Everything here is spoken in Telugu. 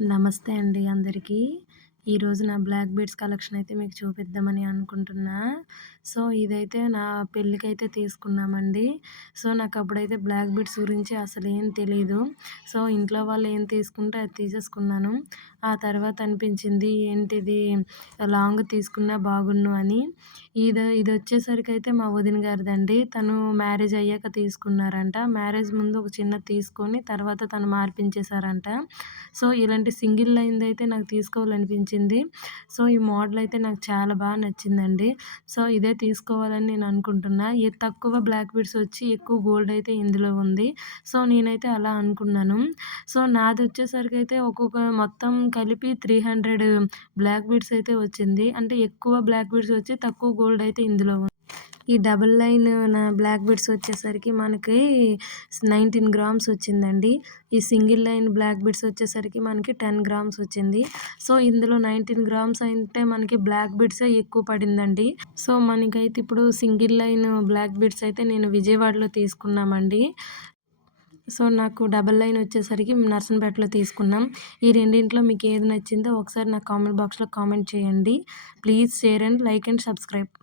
నమస్తే అండి అందరికీ. ఈరోజు నా బ్లాక్ బీడ్స్ కలెక్షన్ అయితే మీకు చూపిద్దామని అనుకుంటున్నా. సో, ఇదైతే నా పెళ్ళికైతే తీసుకున్నామండి. సో, నాకప్పుడైతే బ్లాక్ బీడ్స్ గురించి అసలేం తెలీదు. సో, ఇంట్లో వాళ్ళు ఏం తీసుకుంటే అది తీసేసుకున్నాను. ఆ తర్వాత అనిపించింది ఏంటిది లాంగ్ తీసుకున్నా బాగున్ను అని. ఇదొచ్చేసరికైతే మా వదిన గారిదండి. తను మ్యారేజ్ అయ్యాక తీసుకున్నారంట. మ్యారేజ్ ముందు ఒక చిన్నది తీసుకొని తర్వాత తను మార్పించేసారంట. సో, ఇలాంటి సింగిల్ లైన్‌దయితే నాకు తీసుకోవాలనిపించింది. సో, ఈ మోడల్ అయితే నాకు చాలా నచ్చిందండి. సో, ఇదే తీసుకోవాలని నేను అనుకుంటున్నా. తక్కువ బ్లాక్ బీడ్స్ వచ్చి ఎక్కువ గోల్డ్ అయితే ఇందులో ఉంది. సో, నేనైతే అలా అనుకున్నాను. సో, నాదొచ్చేసరికైతే మొత్తం కలిపి 300 బ్లాక్ బీడ్స్ అయితే వచ్చింది. అంటే ఎక్కువ బ్లాక్ బీడ్స్ వచ్చి తక్కువ గోల్డ్ అయితే ఇందులో ఉంది. ఈ డబుల్ లైన్ బ్లాక్ బీడ్స్ వచ్చేసరికి మనకి 19 గ్రామ్స్ వచ్చిందండి. ఈ సింగిల్ లైన్ బ్లాక్ బీడ్స్ వచ్చేసరికి మనకి 10 గ్రామ్స్ వచ్చింది. సో, ఇందులో 19 గ్రామ్స్ అంటే మనకి బ్లాక్ బీడ్సే ఎక్కువ పడిందండి. సో, మనకైతే ఇప్పుడు సింగిల్ లైన్ బ్లాక్ బీడ్స్ అయితే నేను విజయవాడలో తీసుకున్నామండి. సో, నాకు డబుల్ లైన్ వచ్చేసరికి నర్సంపేటలో తీసుకున్నాం. ఈ రెండిట్లో మీకు ఏది నచ్చిందో ఒకసారి నాకు కామెంట్ బాక్స్‌లో కామెంట్ చేయండి. Please share and like and subscribe.